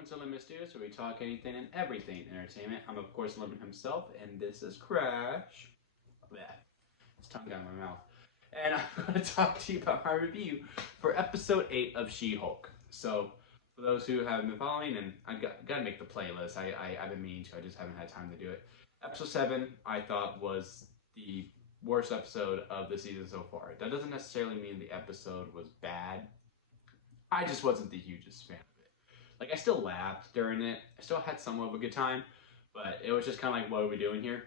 welcome to Lemon Studios, where we talk anything and everything entertainment. I'm, of course, Lemon himself, and this is Crash. Blech. His tongue got in my mouth. And I'm going to talk to you about my review for episode 8 of She-Hulk. So, for those who haven't been following, and I've got to make the playlist. I've been meaning to, I just haven't had time to do it. Episode 7, I thought, was the worst episode of the season so far. That doesn't necessarily mean the episode was bad. I just wasn't the hugest fan of it. Like, I still laughed during it. I still had somewhat of a good time, but it was just kind of like, what are we doing here?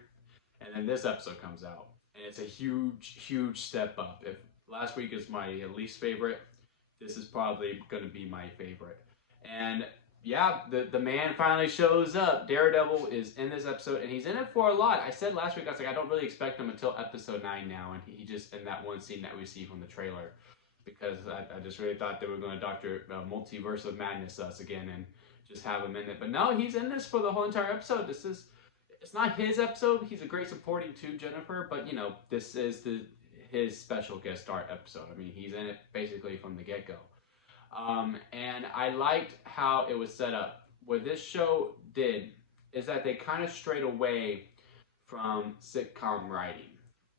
And then this episode comes out, and it's a huge, huge step up. If last week is my least favorite, this is probably going to be my favorite. And yeah, the man finally shows up. Daredevil is in this episode, and he's in it for a lot. I said last week, I was like, I don't really expect him until episode 9 now, and he just, in that one scene that we see from the trailer, because I just really thought they were going to Dr. Multiverse of Madness us again and just have him in it. But no, he's in this for the whole entire episode. It's not his episode. He's a great supporting to Jennifer, but you know, this is his special guest star episode. I mean, he's in it basically from the get-go. And I liked how it was set up. What this show did is that they kind of strayed away from sitcom writing,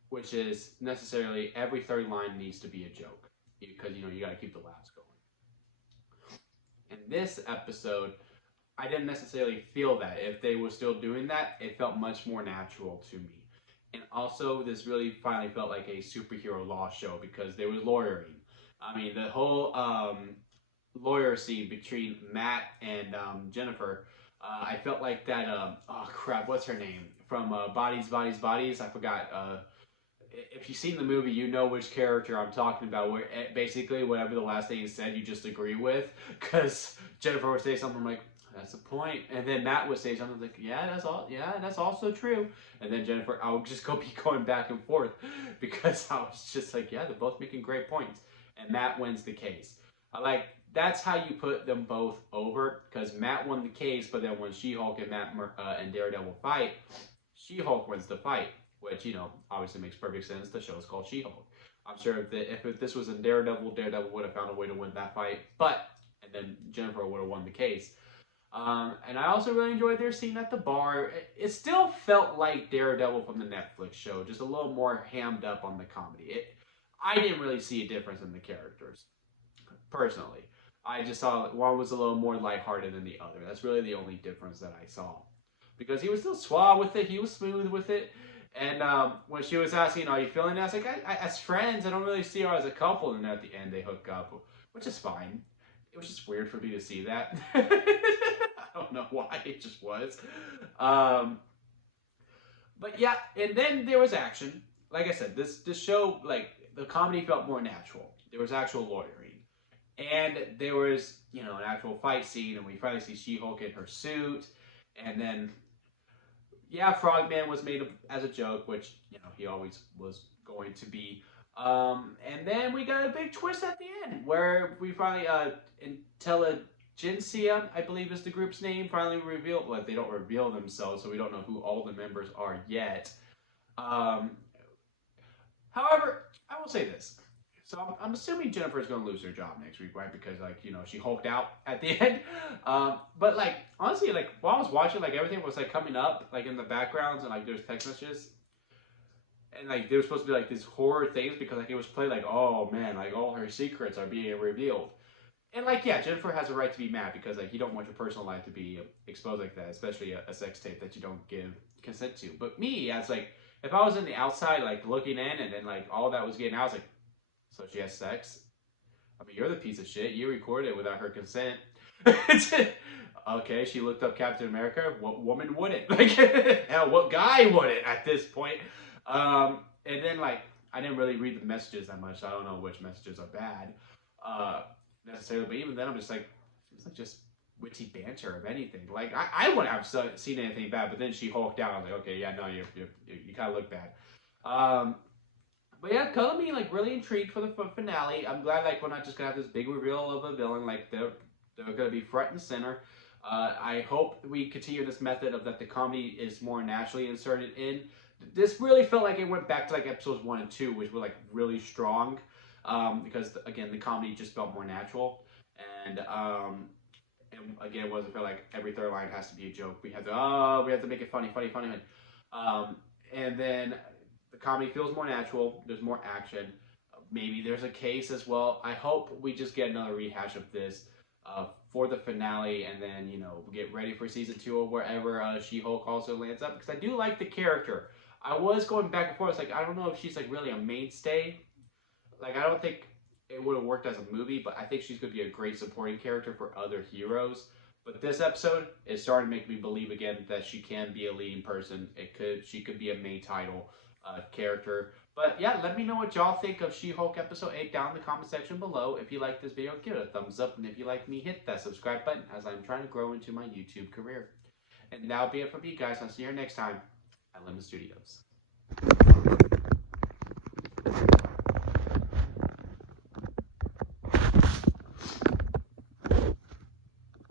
which is necessarily every third line needs to be a joke. Because, you know, you got to keep the laughs going. In this episode, I didn't necessarily feel that. If they were still doing that, it felt much more natural to me. And also, this really finally felt like a superhero law show because there was lawyering. I mean, the whole lawyer scene between Matt and Jennifer, I felt like that, oh crap, what's her name? From Bodies, Bodies. I forgot. If you've seen the movie, you know which character I'm talking about, where basically whatever the last thing is said, you just agree with. Because Jennifer would say something like, that's the point. And then Matt would say something like, that's also true. And then Jennifer, I would just be going back and forth because I was just like, yeah, they're both making great points. And Matt wins the case. That's how you put them both over, because Matt won the case, but then when She-Hulk and and Daredevil fight, She-Hulk wins the fight. Which, you know, obviously makes perfect sense. The show is called She-Hulk. I'm sure if this was in Daredevil would have found a way to win that fight. And then Jennifer would have won the case. And I also really enjoyed their scene at the bar. It still felt like Daredevil from the Netflix show, just a little more hammed up on the comedy. I didn't really see a difference in the characters, personally. I just saw one was a little more lighthearted than the other. That's really the only difference that I saw. Because he was still suave with it. He was smooth with it. And when she was asking, are you feeling that? I was like, as friends, I don't really see her as a couple. And then at the end, they hook up, which is fine. It was just weird for me to see that. I don't know why, it just was. But yeah, and then there was action. Like I said, this show, like, the comedy felt more natural. There was actual lawyering. And there was, you know, an actual fight scene, and we finally see She-Hulk in her suit. And then, yeah, Frogman was made as a joke, which, you know, he always was going to be. And then we got a big twist at the end, where we finally, Intelligentsia, I believe is the group's name, finally revealed. Well, they don't reveal themselves, so we don't know who all the members are yet. However, I will say this. So I'm assuming Jennifer's going to lose her job next week, right? Because, like, you know, she hulked out at the end. But, like, honestly, like, while I was watching, like, everything was, like, coming up, like, in the backgrounds, and, like, there's text messages. And, like, there was supposed to be, like, these horror things because, like, it was played, like, oh, man, like, all her secrets are being revealed. And, like, yeah, Jennifer has a right to be mad because, like, you don't want your personal life to be exposed like that, especially a sex tape that you don't give consent to. But me, as, like, if I was in the outside, like, looking in, and then, like, all that was getting out, I was like, so she has sex? I mean, you're the piece of shit. You recorded it without her consent. Okay, she looked up Captain America. What woman wouldn't? Like, hell, what guy wouldn't at this point? And then, like, I didn't really read the messages that much. So I don't know which messages are bad necessarily. But even then, I'm just like, it's like just witty banter of anything. Like, I wouldn't have seen anything bad. But then she hulked out. I was like, okay, yeah, no, you kind of look bad. But yeah, color me like really intrigued for the finale. I'm glad like we're not just gonna have this big reveal of a villain. Like they're gonna be front and center. I hope we continue this method of that the comedy is more naturally inserted in. This really felt like it went back to like episodes 1 and 2, which were like really strong because again the comedy just felt more natural. And And again, it wasn't feel like every third line has to be a joke. We have to make it funny. And then the comedy feels more natural. There's more action. Maybe there's a case as well. I hope we just get another rehash of this for the finale, and then get ready for season 2 or wherever She-Hulk also lands up. Because I do like the character. I was going back and forth. Like, I don't know if she's like really a mainstay. Like, I don't think it would have worked as a movie, but I think she's going to be a great supporting character for other heroes. But this episode is starting to make me believe again that she can be a leading person. She could be a main title character. But yeah, let me know what y'all think of She-Hulk episode 8 down in the comment section below. If you like this video, give it a thumbs up. And if you like me, hit that subscribe button as I'm trying to grow into my YouTube career. And that'll be it for me, guys. I'll see you here next time at Lemon Studios.